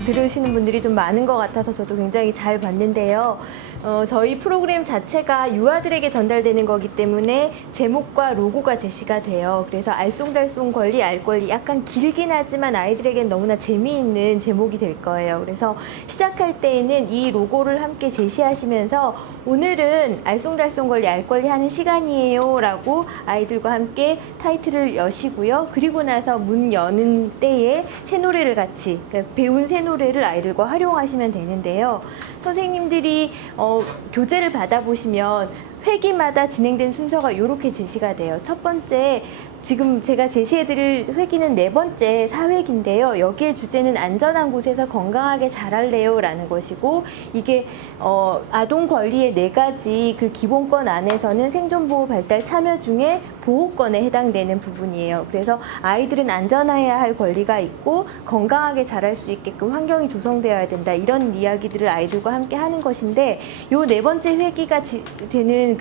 들으시는 분들이 좀 많은 것 같아서 저도 굉장히 잘 봤는데요. 저희 프로그램 자체가 유아들에게 전달되는 거기 때문에 제목과 로고가 제시가 돼요. 그래서 알쏭달쏭 권리, 알 권리, 약간 길긴 하지만 아이들에겐 너무나 재미있는 제목이 될 거예요. 그래서 시작할 때에는 이 로고를 함께 제시하시면서 오늘은 알쏭달쏭 권리, 알 권리 하는 시간이에요 라고 아이들과 함께 타이틀을 여시고요. 그리고 나서 문 여는 때에 새 노래를 같이, 그러니까 배운 새 노래를 아이들과 활용하시면 되는데요. 선생님들이 교재를 받아보시면 회기마다 진행된 순서가 이렇게 제시가 돼요. 첫 번째, 지금 제가 제시해드릴 회기는 4번째 4회기인데요. 여기에 주제는 안전한 곳에서 건강하게 자랄래요 라는 것이고, 이게 아동 권리의 4가지 그 기본권 안에서는 생존보호 발달 참여 중에 보호권에 해당되는 부분이에요. 그래서 아이들은 안전해야 할 권리가 있고 건강하게 자랄 수 있게끔 환경이 조성되어야 된다, 이런 이야기들을 아이들과 함께 하는 것인데, 요 4번째 회기가 되는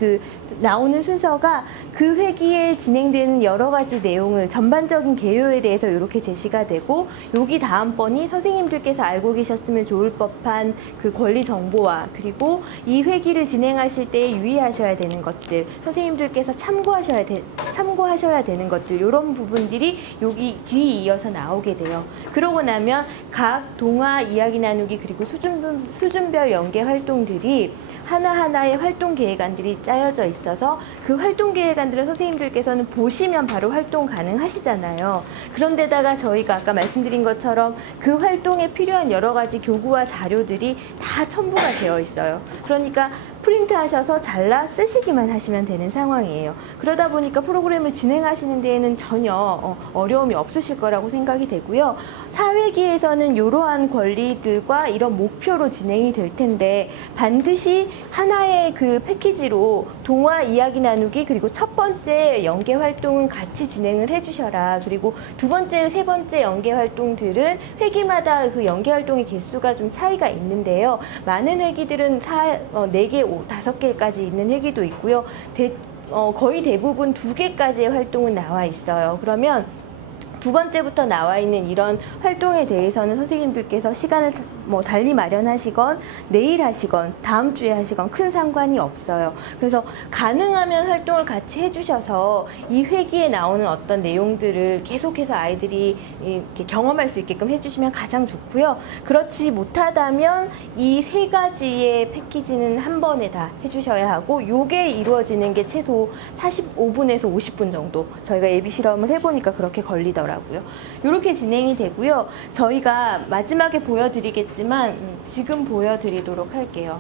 나오는 순서가 그 회기에 진행되는 여러 가지 내용을, 전반적인 개요에 대해서 이렇게 제시가 되고, 여기 다음번이 선생님들께서 알고 계셨으면 좋을 법한 그 권리 정보와, 그리고 이 회기를 진행하실 때 유의하셔야 되는 것들, 선생님들께서 참고하셔야 되는 것들, 이런 부분들이 여기 뒤에 이어서 나오게 돼요. 그러고 나면 각 동화 이야기 나누기 그리고 수준별 연계 활동들이 하나하나의 활동 계획안들이 짜여져 있어서 그 활동 계획안들을 선생님들께서는 보시면 바로 활동 가능하시잖아요. 그런데다가 저희가 아까 말씀드린 것처럼 그 활동에 필요한 여러 가지 교구와 자료들이 다 첨부가 되어 있어요. 그러니까 프린트 하셔서 잘라 쓰시기만 하시면 되는 상황이에요. 그러다 보니까 프로그램을 진행하시는 데에는 전혀 어려움이 없으실 거라고 생각이 되고요. 4회기에서는 이러한 권리들과 이런 목표로 진행이 될 텐데, 반드시 하나의 그 패키지로 동화 이야기 나누기 그리고 첫 번째 연계 활동은 같이 진행을 해주셔라. 그리고 두 번째, 세 번째 연계 활동들은 회기마다 그 연계 활동의 개수가 좀 차이가 있는데요. 많은 회기들은 4개, 5개까지 있는 회기도 있고요. 거의 대부분 2개까지의 활동은 나와 있어요. 그러면 두 번째부터 나와 있는 이런 활동에 대해서는 선생님들께서 시간을 달리 마련하시건 내일 하시건 다음 주에 하시건 큰 상관이 없어요. 그래서 가능하면 활동을 같이 해주셔서 이 회기에 나오는 어떤 내용들을 계속해서 아이들이 이렇게 경험할 수 있게끔 해주시면 가장 좋고요. 그렇지 못하다면 이 3가지의 패키지는 한 번에 다 해주셔야 하고, 이게 이루어지는 게 최소 45분에서 50분 정도, 저희가 예비 실험을 해보니까 그렇게 걸리더라고요. 이렇게 진행이 되고요. 저희가 마지막에 보여드리겠지만 지금 보여드리도록 할게요.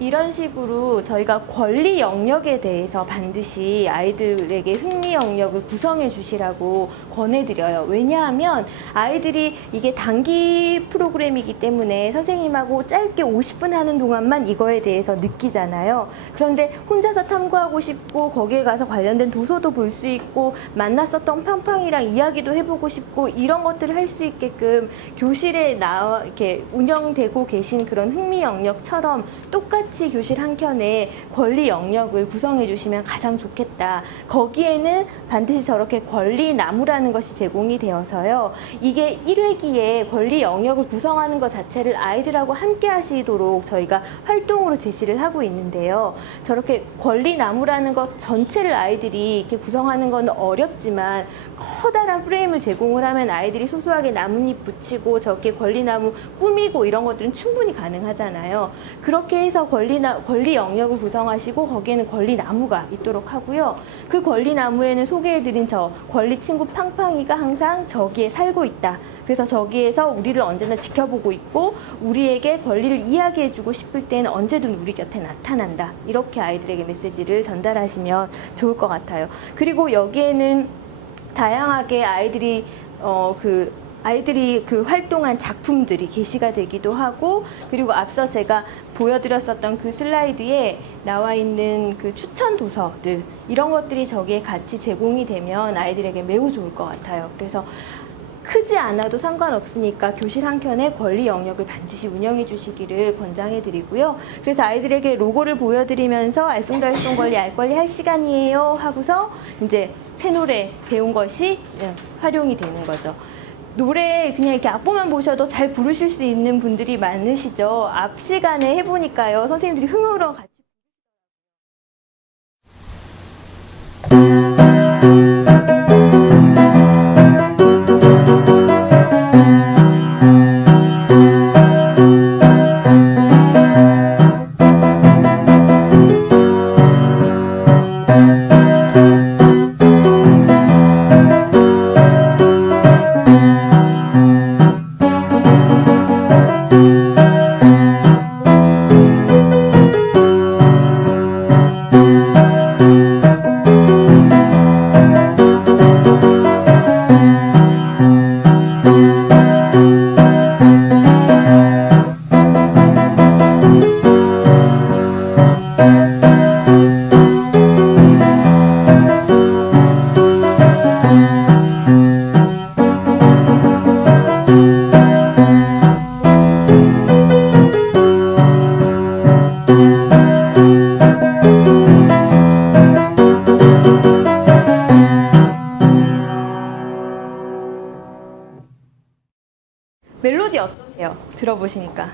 이런 식으로 저희가 권리 영역에 대해서 반드시 아이들에게 흥미 영역을 구성해 주시라고 권해드려요. 왜냐하면 아이들이 이게 단기 프로그램이기 때문에 선생님하고 짧게 50분 하는 동안만 이거에 대해서 느끼잖아요. 그런데 혼자서 탐구하고 싶고 거기에 가서 관련된 도서도 볼 수 있고 만났었던 팡팡이랑 이야기도 해보고 싶고, 이런 것들을 할 수 있게끔 교실에 이렇게 운영되고 계신 그런 흥미 영역처럼 똑같이 교실 한켠에 권리 영역을 구성해 주시면 가장 좋겠다. 거기에는 반드시 저렇게 권리 나무라는 것이 제공이 되어서요. 이게 1회기에 권리 영역을 구성하는 것 자체를 아이들하고 함께 하시도록 저희가 활동으로 제시를 하고 있는데요. 저렇게 권리 나무라는 것 전체를 아이들이 이렇게 구성하는 건 어렵지만, 커다란 프레임을 제공을 하면 아이들이 소소하게 나뭇잎 붙이고 저렇게 권리나무 꾸미고 이런 것들은 충분히 가능하잖아요. 그렇게 해서 권리 영역을 구성하시고 거기에는 권리나무가 있도록 하고요. 그 권리나무에는 소개해드린 저 권리 친구 팡팡이가 항상 저기에 살고 있다. 그래서 저기에서 우리를 언제나 지켜보고 있고 우리에게 권리를 이야기해주고 싶을 때는 언제든 우리 곁에 나타난다. 이렇게 아이들에게 메시지를 전달하시면 좋을 것 같아요. 그리고 여기에는 다양하게 아이들이 그 활동한 작품들이 게시가 되기도 하고, 그리고 앞서 제가 보여드렸었던 그 슬라이드에 나와 있는 그 추천 도서들, 이런 것들이 저기에 같이 제공이 되면 아이들에게 매우 좋을 것 같아요. 그래서 크지 않아도 상관없으니까 교실 한켠에 권리 영역을 반드시 운영해 주시기를 권장해 드리고요. 그래서 아이들에게 로고를 보여드리면서 알쏭달쏭 권리 알 권리 할 시간이에요 하고서 이제 새 노래 배운 것이 활용이 되는 거죠. 노래 그냥 이렇게 악보만 보셔도 잘 부르실 수 있는 분들이 많으시죠. 앞 시간에 해보니까요. 선생님들이 흥얼흥얼 같이 멜로디 어떠세요? 들어보시니까.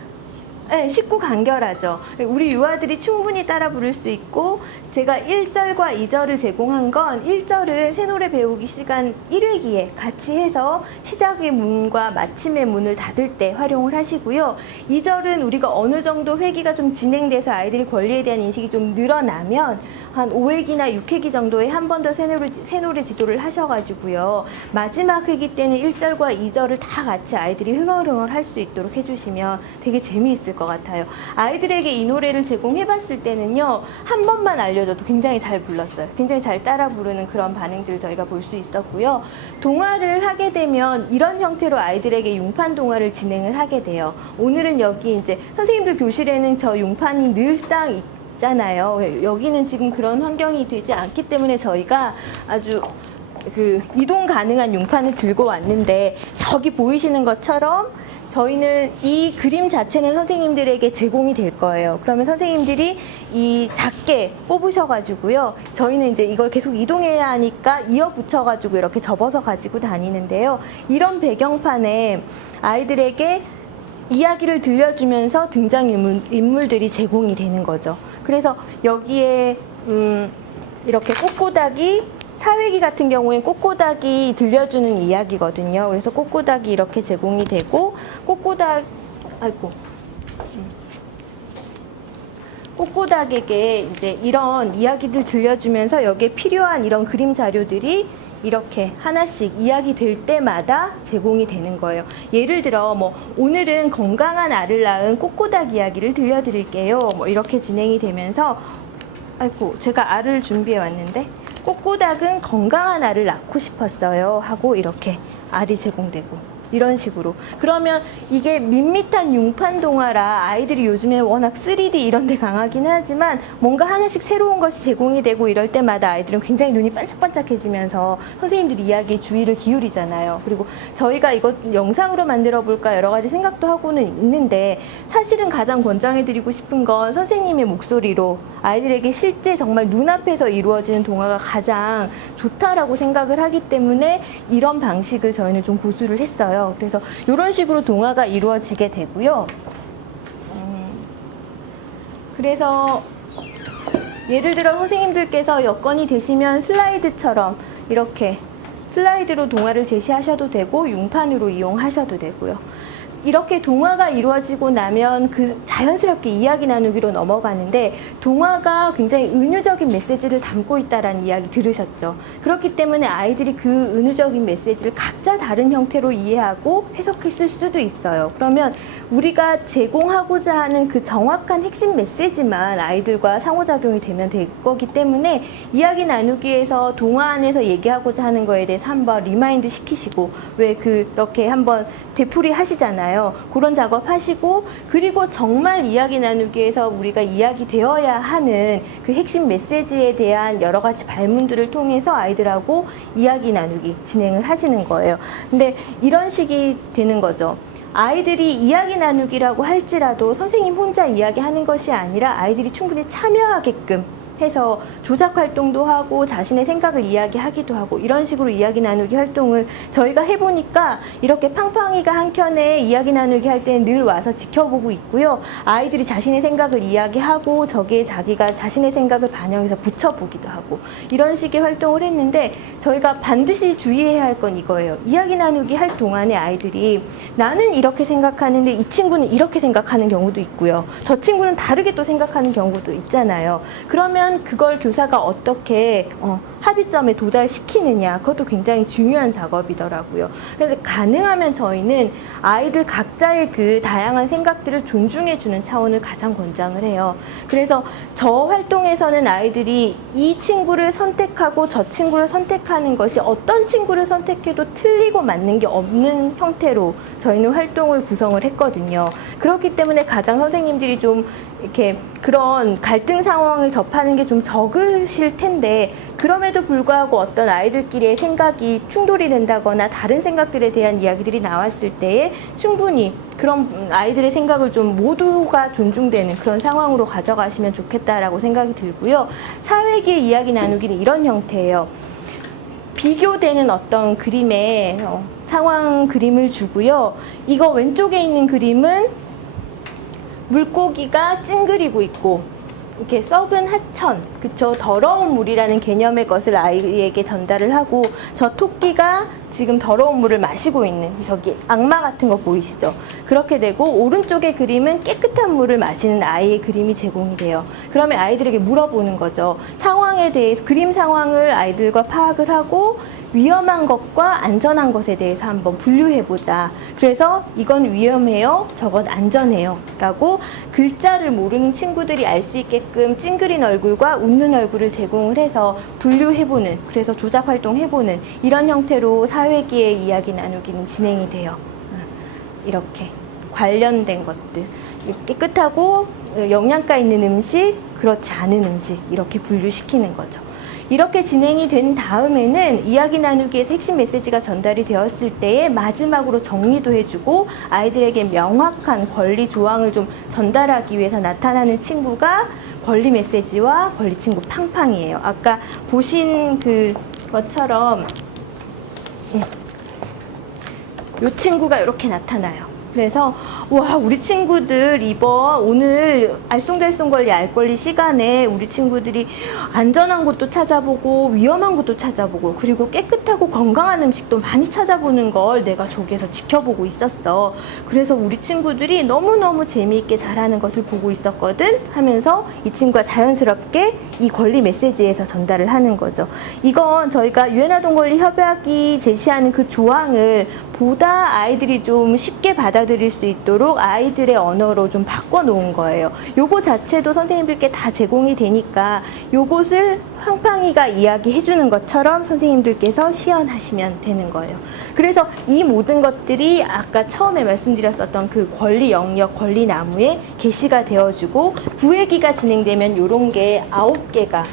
네, 쉽고 간결하죠. 우리 유아들이 충분히 따라 부를 수 있고, 제가 1절과 2절을 제공한 건 1절은 새노래 배우기 시간 1회기에 같이 해서 시작의 문과 마침의 문을 닫을 때 활용을 하시고요. 2절은 우리가 어느 정도 회기가 좀 진행돼서 아이들이 권리에 대한 인식이 좀 늘어나면 한 5회기나 6회기 정도에 한 번 더 새노래 지도를 하셔가지고요. 마지막 회기 때는 1절과 2절을 다 같이 아이들이 흥얼흥얼 할 수 있도록 해주시면 되게 재미있을 것 같아요. 아이들에게 이 노래를 제공해봤을 때는요, 한 번만 알려줘도 굉장히 잘 불렀어요. 굉장히 잘 따라 부르는 그런 반응들을 저희가 볼 수 있었고요. 동화를 하게 되면 이런 형태로 아이들에게 융판 동화를 진행을 하게 돼요. 오늘은 여기 이제 선생님들 교실에는 저 융판이 늘상 있잖아요. 여기는 지금 그런 환경이 되지 않기 때문에 저희가 아주 이동 가능한 융판을 들고 왔는데, 저기 보이시는 것처럼 저희는 이 그림 자체는 선생님들에게 제공이 될 거예요. 그러면 선생님들이 이 작게 뽑으셔가지고요. 저희는 이제 이걸 계속 이동해야 하니까 이어 붙여가지고 이렇게 접어서 가지고 다니는데요. 이런 배경판에 아이들에게 이야기를 들려주면서 등장인물들이 제공이 되는 거죠. 그래서 여기에 이렇게 꼬꼬닥이, 사회기 같은 경우엔 꼬꼬닥이 들려주는 이야기거든요. 그래서 꼬꼬닥이 이렇게 제공이 되고, 꼬꼬닥에게 이제 이런 이야기를 들려주면서 여기에 필요한 이런 그림 자료들이 이렇게 하나씩 이야기 될 때마다 제공이 되는 거예요. 예를 들어 오늘은 건강한 알을 낳은 꼬꼬닥 이야기를 들려드릴게요. 이렇게 진행이 되면서, 제가 알을 준비해 왔는데, 꼬꼬닥은 건강한 알을 낳고 싶었어요 하고 이렇게 알이 제공되고, 이런 식으로. 그러면 이게 밋밋한 융판 동화라 아이들이 요즘에 워낙 3D 이런 데 강하긴 하지만 뭔가 하나씩 새로운 것이 제공이 되고 이럴 때마다 아이들은 굉장히 눈이 반짝반짝해지면서 선생님들이 이야기에 주의를 기울이잖아요. 그리고 저희가 이것 영상으로 만들어 볼까 여러 가지 생각도 하고는 있는데, 사실은 가장 권장해 드리고 싶은 건 선생님의 목소리로 아이들에게 실제 정말 눈앞에서 이루어지는 동화가 가장 좋다라고 생각을 하기 때문에 이런 방식을 저희는 좀 고수를 했어요. 그래서 이런 식으로 동화가 이루어지게 되고요. 그래서 예를 들어 선생님들께서 여건이 되시면 슬라이드처럼 이렇게 슬라이드로 동화를 제시하셔도 되고, 융판으로 이용하셔도 되고요. 이렇게 동화가 이루어지고 나면 자연스럽게 이야기 나누기로 넘어가는데, 동화가 굉장히 은유적인 메시지를 담고 있다라는 이야기 들으셨죠? 그렇기 때문에 아이들이 그 은유적인 메시지를 각자 다른 형태로 이해하고 해석했을 수도 있어요. 그러면 우리가 제공하고자 하는 그 정확한 핵심 메시지만 아이들과 상호작용이 되면 될 거기 때문에, 이야기 나누기에서 동화 안에서 얘기하고자 하는 거에 대해서 한번 리마인드 시키시고, 왜 그렇게 한번 되풀이 하시잖아요. 그런 작업 하시고, 그리고 정말 이야기 나누기에서 우리가 이야기되어야 하는 그 핵심 메시지에 대한 여러 가지 발문들을 통해서 아이들하고 이야기 나누기 진행을 하시는 거예요. 근데 이런 식이 되는 거죠. 아이들이 이야기 나누기라고 할지라도 선생님 혼자 이야기하는 것이 아니라 아이들이 충분히 참여하게끔 해서 조작 활동도 하고 자신의 생각을 이야기하기도 하고 이런 식으로 이야기 나누기 활동을 저희가 해보니까 이렇게 팡팡이가 한켠에 이야기 나누기 할 때는 늘 와서 지켜보고 있고요. 아이들이 자신의 생각을 이야기하고 저기에 자기가 자신의 생각을 반영해서 붙여보기도 하고 이런 식의 활동을 했는데 저희가 반드시 주의해야 할 건 이거예요. 이야기 나누기 할 동안에 아이들이 나는 이렇게 생각하는데 이 친구는 이렇게 생각하는 경우도 있고요. 저 친구는 다르게 또 생각하는 경우도 있잖아요. 그러면 그걸 교사가 어떻게 합의점에 도달시키느냐, 그것도 굉장히 중요한 작업이더라고요. 그래서 가능하면 저희는 아이들 각자의 그 다양한 생각들을 존중해주는 차원을 가장 권장을 해요. 그래서 저 활동에서는 아이들이 이 친구를 선택하고 저 친구를 선택하는 것이 어떤 친구를 선택해도 틀리고 맞는 게 없는 형태로 저희는 활동을 구성을 했거든요. 그렇기 때문에 가장 선생님들이 좀 이렇게 그런 갈등 상황을 접하는 게 좀 적으실 텐데, 그럼에도 불구하고 어떤 아이들끼리의 생각이 충돌이 된다거나 다른 생각들에 대한 이야기들이 나왔을 때에 충분히 그런 아이들의 생각을 좀 모두가 존중되는 그런 상황으로 가져가시면 좋겠다라고 생각이 들고요. 사회기의 이야기 나누기는 이런 형태예요. 비교되는 어떤 그림의 상황 그림을 주고요. 이거 왼쪽에 있는 그림은 물고기가 찡그리고 있고 이렇게 썩은 하천, 그쵸? 더러운 물이라는 개념의 것을 아이에게 전달을 하고, 저 토끼가 지금 더러운 물을 마시고 있는 저기 악마 같은 거 보이시죠? 그렇게 되고, 오른쪽의 그림은 깨끗한 물을 마시는 아이의 그림이 제공이 돼요. 그러면 아이들에게 물어보는 거죠. 상황에 대해서, 그림 상황을 아이들과 파악을 하고 위험한 것과 안전한 것에 대해서 한번 분류해보자. 그래서 이건 위험해요, 저건 안전해요 라고 글자를 모르는 친구들이 알 수 있게끔 찡그린 얼굴과 웃는 얼굴을 제공을 해서 분류해보는, 그래서 조작 활동 해보는 이런 형태로 사회기의 이야기 나누기는 진행이 돼요. 이렇게 관련된 것들, 깨끗하고 영양가 있는 음식, 그렇지 않은 음식, 이렇게 분류시키는 거죠. 이렇게 진행이 된 다음에는 이야기 나누기에서 핵심 메시지가 전달이 되었을 때에 마지막으로 정리도 해주고 아이들에게 명확한 권리 조항을 좀 전달하기 위해서 나타나는 친구가 권리 메시지와 권리 친구 팡팡이에요. 아까 보신 것처럼 이 친구가 이렇게 나타나요. 그래서 와, 우리 친구들 이번 오늘 알쏭달쏭 권리 알 권리 시간에 우리 친구들이 안전한 곳도 찾아보고 위험한 곳도 찾아보고 그리고 깨끗하고 건강한 음식도 많이 찾아보는 걸 내가 저기에서 지켜보고 있었어. 그래서 우리 친구들이 너무너무 재미있게 잘하는 것을 보고 있었거든 하면서 이 친구가 자연스럽게 이 권리 메시지에서 전달을 하는 거죠. 이건 저희가 유엔 아동 권리 협약이 제시하는 그 조항을 보다 아이들이 좀 쉽게 받아들일 수 있도록 아이들의 언어로 좀 바꿔놓은 거예요. 요거 자체도 선생님들께 다 제공이 되니까 요것을 팡팡이가 이야기해주는 것처럼 선생님들께서 시연하시면 되는 거예요. 그래서 이 모든 것들이 아까 처음에 말씀드렸었던 그 권리 영역, 권리 나무에 게시가 되어주고 구획기가 진행되면 요런 게 9개가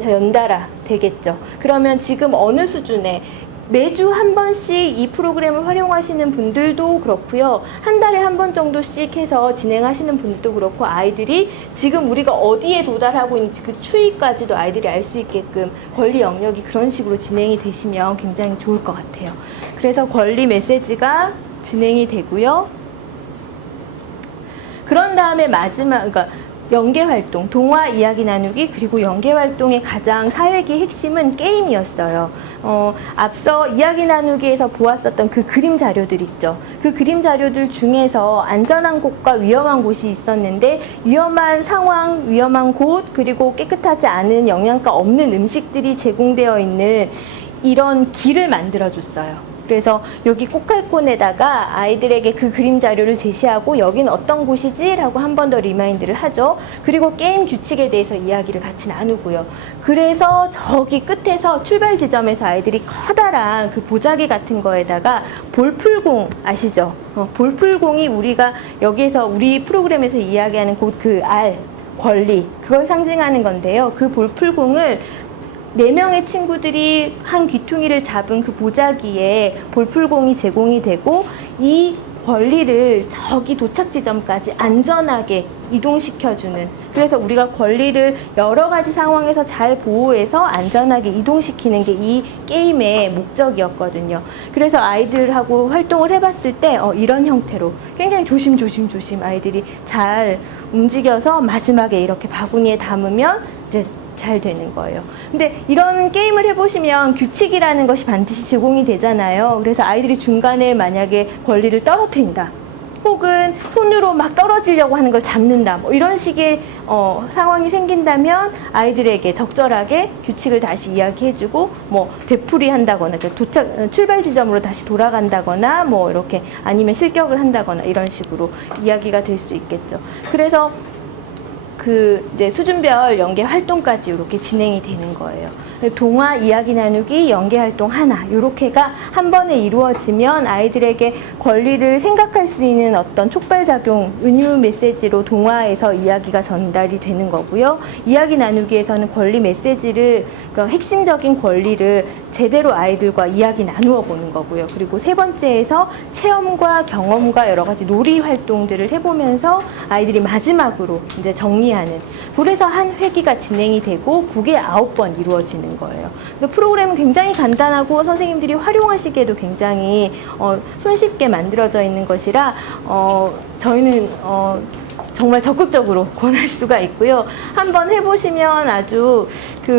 연달아 되겠죠. 그러면 지금 어느 수준에 매주 한 번씩 이 프로그램을 활용하시는 분들도 그렇고요. 한 달에 한 번 정도씩 해서 진행하시는 분들도 그렇고 아이들이 지금 우리가 어디에 도달하고 있는지 그 추이까지도 아이들이 알 수 있게끔 권리 영역이 그런 식으로 진행이 되시면 굉장히 좋을 것 같아요. 그래서 권리 메시지가 진행이 되고요. 그런 다음에 그러니까 연계활동, 동화 이야기 나누기 그리고 연계활동의 가장 사회기 핵심은 게임이었어요. 앞서 이야기 나누기에서 보았었던 그 그림 자료들 있죠. 그 그림 자료들 중에서 안전한 곳과 위험한 곳이 있었는데 위험한 상황, 위험한 곳 그리고 깨끗하지 않은 영양가 없는 음식들이 제공되어 있는 이런 길을 만들어줬어요. 그래서 여기 꼭할콘에다가 아이들에게 그 그림 자료를 제시하고 여긴 어떤 곳이지? 라고 한 번 더 리마인드를 하죠. 그리고 게임 규칙에 대해서 이야기를 같이 나누고요. 그래서 저기 끝에서 출발 지점에서 아이들이 커다란 그 보자기 같은 거에다가 볼풀공 아시죠? 볼풀공이 우리가 여기에서 우리 프로그램에서 이야기하는 그 권리, 그걸 상징하는 건데요. 그 볼풀공을 4명의 친구들이 한 귀퉁이를 잡은 그 보자기에 볼풀공이 제공이 되고 이 권리를 저기 도착 지점까지 안전하게 이동시켜주는, 그래서 우리가 권리를 여러 가지 상황에서 잘 보호해서 안전하게 이동시키는 게 이 게임의 목적이었거든요. 그래서 아이들하고 활동을 해봤을 때 이런 형태로 굉장히 조심 아이들이 잘 움직여서 마지막에 이렇게 바구니에 담으면 이제 잘 되는 거예요. 근데 이런 게임을 해보시면 규칙이라는 것이 반드시 제공이 되잖아요. 그래서 아이들이 중간에 만약에 권리를 떨어뜨린다, 혹은 손으로 막 떨어지려고 하는 걸 잡는다, 뭐 이런 식의 상황이 생긴다면 아이들에게 적절하게 규칙을 다시 이야기해주고, 뭐 되풀이한다거나 출발 지점으로 다시 돌아간다거나, 뭐 이렇게 아니면 실격을 한다거나 이런 식으로 이야기가 될 수 있겠죠. 그래서 이제 수준별 연계 활동까지 이렇게 진행이 되는 거예요. 동화 이야기 나누기 연계 활동 하나, 요렇게가 한 번에 이루어지면 아이들에게 권리를 생각할 수 있는 어떤 촉발작용, 은유 메시지로 동화에서 이야기가 전달이 되는 거고요. 이야기 나누기에서는 권리 메시지를, 그러니까 핵심적인 권리를 제대로 아이들과 이야기 나누어 보는 거고요. 그리고 세 번째에서 체험과 경험과 여러 가지 놀이 활동들을 해보면서 아이들이 마지막으로 이제 정리하는, 그래서 한 회기가 진행이 되고 그게 9번 이루어지는 거예요. 그래서 프로그램은 굉장히 간단하고 선생님들이 활용하시기에도 굉장히 손쉽게 만들어져 있는 것이라 저희는 정말 적극적으로 권할 수가 있고요. 한번 해보시면 아주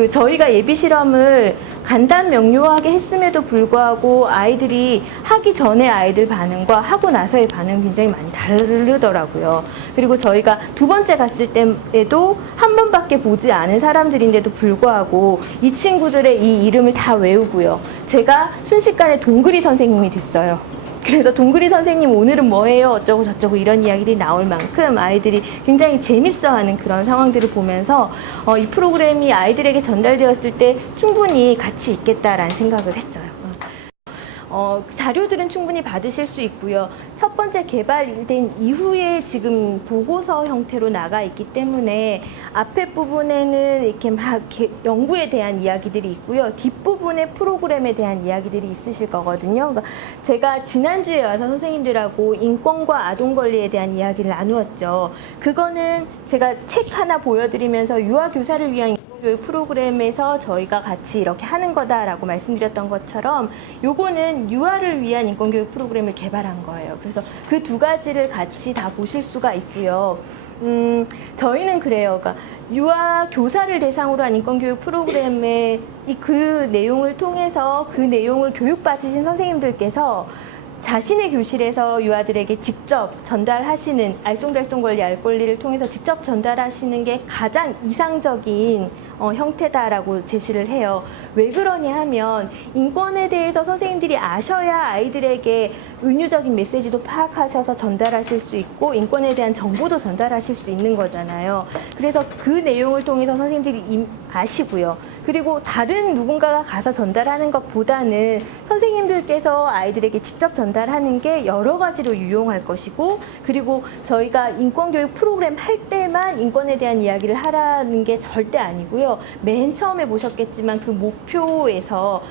저희가 예비 실험을 간단 명료하게 했음에도 불구하고 아이들이 하기 전에 아이들 반응과 하고 나서의 반응이 굉장히 많이 다르더라고요. 그리고 저희가 두 번째 갔을 때에도 한 번밖에 보지 않은 사람들인데도 불구하고 이 친구들의 이 이름을 다 외우고요. 제가 순식간에 동그리 선생님이 됐어요. 그래서 동그리 선생님 오늘은 뭐해요? 어쩌고 저쩌고 이런 이야기들이 나올 만큼 아이들이 굉장히 재밌어하는 그런 상황들을 보면서 이 프로그램이 아이들에게 전달되었을 때 충분히 가치 있겠다라는 생각을 했어요. 자료들은 충분히 받으실 수 있고요. 첫 번째 개발된 이후에 지금 보고서 형태로 나가 있기 때문에 앞에 부분에는 이렇게 막 연구에 대한 이야기들이 있고요. 뒷부분에 프로그램에 대한 이야기들이 있으실 거거든요. 그러니까 제가 지난주에 와서 선생님들하고 인권과 아동 권리에 대한 이야기를 나누었죠. 그거는 제가 책 하나 보여드리면서 유아 교사를 위한 교육 프로그램에서 저희가 같이 이렇게 하는 거다라고 말씀드렸던 것처럼 요거는 유아를 위한 인권교육 프로그램을 개발한 거예요. 그래서 그 두 가지를 같이 다 보실 수가 있고요. 저희는 그래요. 그러니까 유아 교사를 대상으로 한 인권교육 프로그램의 그 내용을 통해서 그 내용을 교육받으신 선생님들께서 자신의 교실에서 유아들에게 직접 전달하시는 알쏭달쏭 권리, 알 권리를 통해서 직접 전달하시는 게 가장 이상적인 형태다라고 제시를 해요. 왜 그러냐 하면 인권에 대해서 선생님들이 아셔야 아이들에게 은유적인 메시지도 파악하셔서 전달하실 수 있고 인권에 대한 정보도 전달하실 수 있는 거잖아요. 그래서 그 내용을 통해서 선생님들이 아시고요. 그리고 다른 누군가가 가서 전달하는 것보다는 선생님들께서 아이들에게 직접 전달하는 게 여러 가지로 유용할 것이고, 그리고 저희가 인권교육 프로그램 할 때만 인권에 대한 이야기를 하라는 게 절대 아니고요. 맨 처음에 보셨겠지만 그 목표에서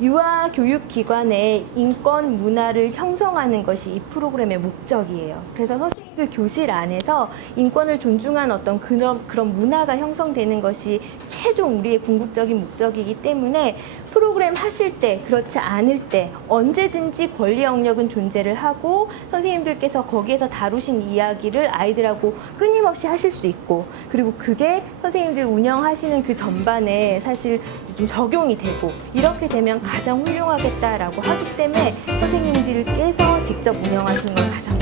유아 교육기관의 인권 문화를 형성하는 것이 이 프로그램의 목적이에요. 그래서 선생님들 교실 안에서 인권을 존중한 어떤 그런 문화가 형성되는 것이 최종 우리의 궁극적인 목적이기 때문에 프로그램 하실 때, 그렇지 않을 때 언제든지 권리 영역은 존재를 하고 선생님들께서 거기에서 다루신 이야기를 아이들하고 끊임없이 하실 수 있고, 그리고 그게 선생님들 운영하시는 그 전반에 사실 좀 적용이 되고, 이렇게 되면 가장 훌륭하겠다라고 하기 때문에 선생님들께서 직접 운영하시는 건 가장